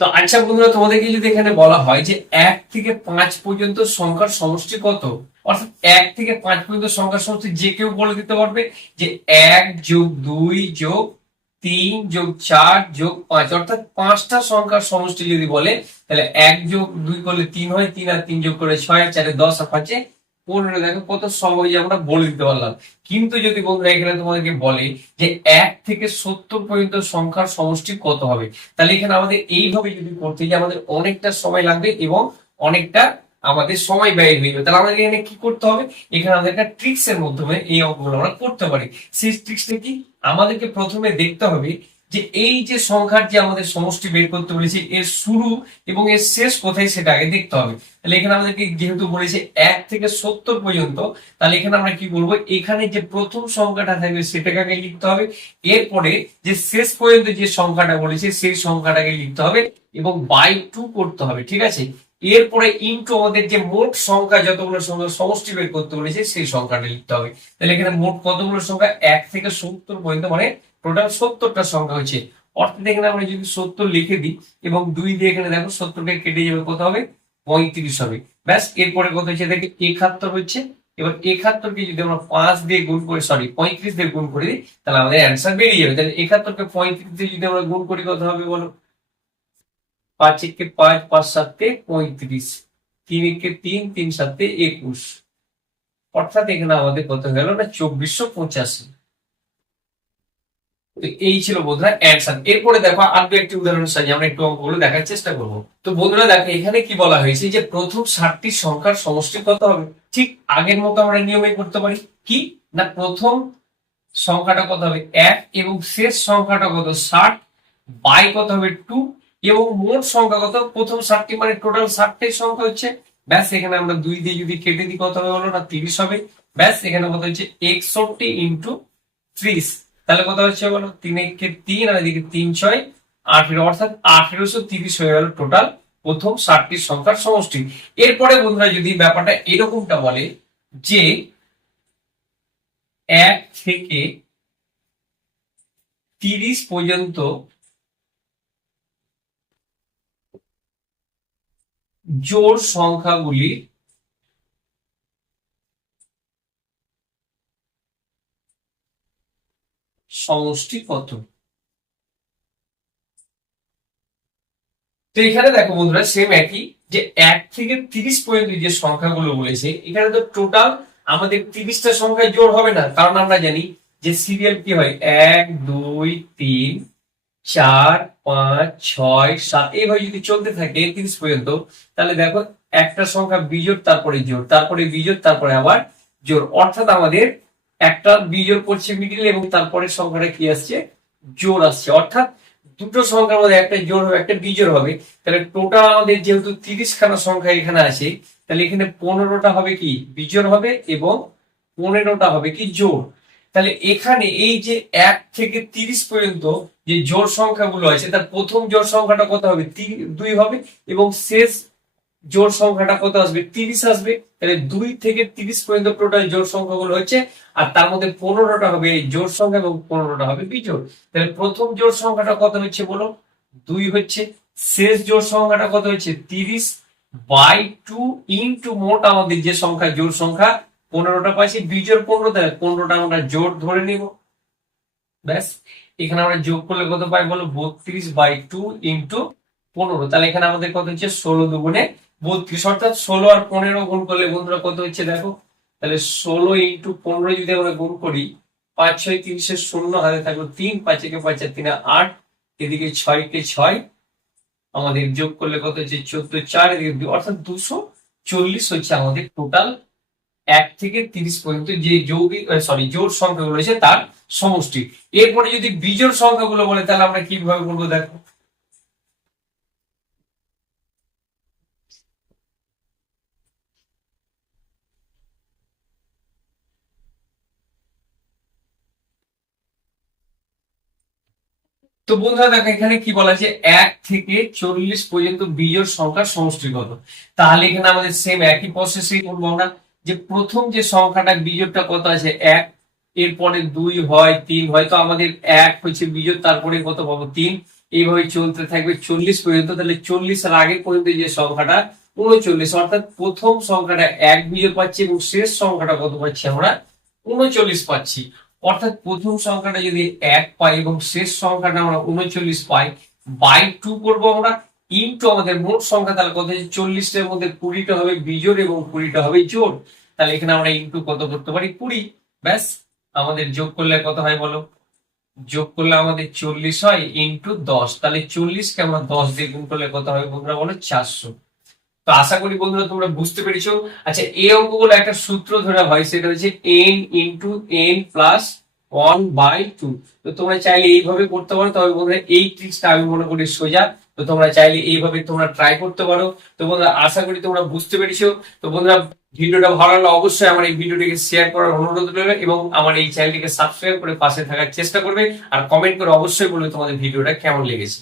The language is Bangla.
তো আচ্ছা বন্ধুরা, তোমাদেরকে যদি এখানে বলা হয় যে এক থেকে পাঁচ পর্যন্ত সংখ্যার সমষ্টি কত? অর্থাৎ এক থেকে পাঁচ পর্যন্ত সংখ্যার সমষ্টি যে কেউ বলে দিতে পারবে যে এক যোগ দুই যোগ তিন যোগ চার যোগ পাঁচ। অর্থাৎ পাঁচটা সংখ্যার সমষ্টি যদি বলে, তাহলে এক যোগ দুই করলে তিন হয়, তিন আর তিন যোগ করে ছয় আর চারে দশ আর পাঁচে পনেরো দেখো কত সহজে আমরা বলে দিতে পারলাম। কিন্তু যদি বন্ধুরা এখানে তোমাদেরকে বলে যে এক থেকে সত্তর পর্যন্ত সংখ্যার সমষ্টি কত হবে, তাহলে এখানে আমাদের এইভাবে যদি করতে যে আমাদের অনেকটা সময় লাগবে এবং অনেকটা আমাদের সময় ব্যয় হয়ে যাবে। তাহলে আমাদের এখানে কি করতে হবে? এখানে আমাদের একটা ট্রিক্স এর মাধ্যমে এই অঙ্কগুলো আমরা করতে পারি। সেই ট্রিক্সটা কি? আমাদেরকে প্রথমে দেখতে হবে যে এই যে সংখ্যার যে আমাদের সমষ্টি বের করতে বলেছি, এর শুরু এবং এর শেষ কোথায় সেটা আগে দেখতে হবে। তাহলে এখানে আমাদেরকে যেহেতু বলেছে এক থেকে সত্তর পর্যন্ত, তাহলে এখানে আমরা কি বলব? এখানে যে প্রথম সংখ্যাটা থাকবে সেটাকে আগে লিখতে হবে। এরপরে যে শেষ পর্যন্ত যে সংখ্যাটা বলেছে, সেই সংখ্যাটাকে লিখতে হবে এবং বাই টু করতে হবে, ঠিক আছে? এরপরে ইনটু আমাদের যে মোট সংখ্যা, যতগুলো সংখ্যা সমষ্টি বের করতে বলেছে, সেই সংখ্যাটা লিখতে হবে। তাহলে এখানে মোট কতগুলো সংখ্যা? এক থেকে সত্তর পর্যন্ত মানে টোটাল সত্তরটা সংখ্যা হচ্ছে অর্থাৎ এখানে আমরা যদি সত্তর লিখে দিই, এবং দুই দিয়ে এখানে দেখো সত্তরকে কেটে যাবে কত হবে? পঁয়ত্রিশ হবে। ব্যাস এরপরে কত হচ্ছে দেখে একাত্তর হচ্ছে। এবার একাত্তরকে যদি আমরা পাঁচ দিয়ে গুণ করে সরি পঁয়ত্রিশ দিয়ে গুণ করে দিই, তাহলে আমাদের অ্যান্সার বেরিয়ে যাবে। তাহলে একাত্তরকে পঁয়ত্রিশ দিয়ে যদি আমরা গুণ করি, কত হবে বলো? পাঁচ একে পাঁচ পাঁচ সাতে পঁয়ত্রিশ। তিন একে তিন তিন সাতে একুশ। অর্থাৎ এখানে আমাদের কত গেল? না চব্বিশশো পঁচাশি। তো এই ছিল বন্ধুরা অ্যান্সার এরপরে দেখো আর একটি উদাহরণের সাহায্যে আমরা একটু অঙ্কগুলো দেখার চেষ্টা করব। তো বন্ধুরা দেখো, এখানে কি বলা হয়েছে যে প্রথম ষাটটি সংখ্যার সমষ্টি কত হবে? ঠিক আগের মতো আমরা নিয়মে করতে পারি। কি? না, প্রথম সংখ্যাটা কত হবে? এক এবং শেষ সংখ্যাটা কত? ষাট। বাই কত হবে? টু। এবং মোট সংখ্যা কত? প্রথম ষাটটি মানে টোটাল ষাটটি সংখ্যা হচ্ছে। ব্যাস, এখানে আমরা দুই দিয়ে যদি কেটে দিই, কত হবে বলো না? তিরিশ হবে। ব্যাস, এখানে কত হচ্ছে? একষট্টি ইন্টু ত্রিশ। তাহলে কত হচ্ছে বলো? তিন একে তিন আর এদিকে তিন ছয় আঠেরো অর্থাৎ আঠেরোশো তিরিশ হয়ে গেল টোটাল প্রথম ষাটটি সংখ্যার সমষ্টি। এরপরে বন্ধুরা যদি ব্যাপারটা এরকমটা বলে যে এক থেকে তিরিশ পর্যন্ত জোর সংখ্যাগুলি সমষ্টি কত? তো এখানে দেখো বন্ধুরা সেম একই, যে এক থেকে তিরিশ পর্যন্ত যে সংখ্যাগুলো বলেছে এখানে তো টোটাল আমাদের তিরিশটা সংখ্যায় জোর হবে না, কারণ আমরা জানি যে সিরিয়াল কি হয়? এক, দুই, তিন, চার, পাঁচ, ছয়, সাত, এইভাবে যদি চলতে থাকে তিরিশ পর্যন্ত, তাহলে দেখো একটা সংখ্যা বিজোড়, তারপরে জোর তারপরে বিজোড়, তারপরে আবার জোর অর্থাৎ আমাদের একটা বিজোড় পড়ছে মিডিল এবং তারপরে সংখ্যাটা কি আসছে? জোর আসছে। অর্থাৎ দুটো সংখ্যার মধ্যে একটা জোর হবে, একটা বিজোড় হবে। তাহলে টোটাল আমাদের যেহেতু তিরিশ খানা সংখ্যা এখানে আছে, তাহলে এখানে পনেরোটা হবে কি? বিজোড় হবে এবং পনেরোটা হবে কি? জোর তাহলে এখানে এই যে এক থেকে তিরিশ পর্যন্ত যে জোর সংখ্যাগুলো আছে, তার প্রথম জোর সংখ্যাটা কত হবে? দুই হবে এবং শেষ জোড় সংখ্যাটা কত আসবে? তিরিশ আসবে। তাহলে দুই থেকে তিরিশ পর্যন্ত টোটাল জোড় সংখ্যাগুলো হচ্ছে আর তার মধ্যে পনেরোটা হবে এই জোড় সংখ্যা এবং পনেরোটা হবে বিজোড়। তাহলে প্রথম জোড় সংখ্যাটা কত হচ্ছে বলো দুই হচ্ছে, শেষ জোড় সংখ্যাটা কত হচ্ছে? তিরিশ বাই টু ইন্টু মোট আমাদের যে সংখ্যা জোড় সংখ্যা, পনেরোটা পাইছি, বিজোড় পনেরো, তাহলে পনেরোটা আমরা জোড় ধরে নিব। ব্যাস, এখানে আমরা যোগ করলে কত পাই বলো বত্রিশ বাই টু ইন্টু পনেরো। তাহলে এখানে আমাদের কত হচ্ছে? ষোলো দুগুণে বত্রিশ অর্থাৎ ষোলো আর পনেরো গুণ করলে বন্ধুরা কত হচ্ছে দেখো? তাহলে ষোলো ইন্টু পনেরো যদি আমরা গুণ করি, পাঁচ ছয় তিরিশের শূন্য হাতে থাকল তিন, পাঁচ একে পাঁচ আর তিনে আট, এদিকে ছয় কে ছয়, আমাদের যোগ করলে কত হচ্ছে? চোদ্দ চার, এদিকে অর্থাৎ দুশো চল্লিশ হচ্ছে আমাদের টোটাল এক থেকে তিরিশ পর্যন্ত যে যৌগিক সরি জোড় সংখ্যাগুলো রয়েছে তার সমষ্টি। এরপরে যদি বিজোড় সংখ্যাগুলো বলে, তাহলে আমরা কীভাবে বলব দেখো? তো বন্ধুরা দেখো, এখানে কি বলা আছে? এক থেকে চল্লিশ পর্যন্ত বিজোড় সংখ্যার সমষ্টি কত? তাহলে এখানে আমাদের সেম একই প্রসেসই করব আমরা। যে প্রথম যে সংখ্যাটা, বিজোড়টা কত আছে? এক। এরপরে দুই হয়, তিন হয়। তো আমাদের এক হচ্ছে বিজোড়, তারপরে কত পাবো? তিন। এইভাবে চলতে থাকবে চল্লিশ পর্যন্ত। তাহলে চল্লিশ এর আগে পর্যন্ত যে সংখ্যাটা, উনচল্লিশ। অর্থাৎ প্রথম সংখ্যাটা এক বিজয় পাচ্ছি এবং শেষ সংখ্যাটা কত পাচ্ছি আমরা? উনচল্লিশ পাচ্ছি। অর্থাৎ প্রথম সংখ্যাটা যদি এক পাই এবং শেষ সংখ্যাটা আমরা উনচল্লিশ পাই বাই টু করব আমরা ইন্টু আমাদের মোট সংখ্যা তাহলে কত হচ্ছে চল্লিশটার মধ্যে কুড়িটা হবে বিজোড় এবং কুড়িটা হবে জোড়। তাহলে এখানে আমরা ইন্টু কত করতে পারি? কুড়ি। ব্যাস, আমাদের যোগ করলে কত হয় বলো? যোগ করলে আমাদের চল্লিশ হয় ইন্টু দশ। তাহলে চল্লিশকে আমরা দশ দিয়ে গুণ করলে কত হবে বন্ধুরা বলো? চারশো। তো আশা করি বন্ধুরা তোমরা বুঝতে পেরেছ। আচ্ছা এই অঙ্কগুলো একটা সূত্র ধরা হয়, সেটা হচ্ছে N into N plus one by two তো তোমরা চাইলে এইভাবে করতে পারো, তবে বন্ধুরা এই ট্রিক্সটা আমি মনে করি সোজা। তো তোমরা চাইলে এইভাবে তোমরা ট্রাই করতে পারো। তো বন্ধুরা আশা করি তোমরা বুঝতে পেরেছ। তো বন্ধুরা ভিডিওটা ভালো লাগলে অবশ্যই আমার এই ভিডিওটিকে শেয়ার করার অনুরোধ রইল এবং আমার এই চ্যানেলটিকে সাবস্ক্রাইব করে পাশে থাকার চেষ্টা করবে। আর কমেন্ট করে অবশ্যই বলবে তোমাদের ভিডিওটা কেমন লেগেছে।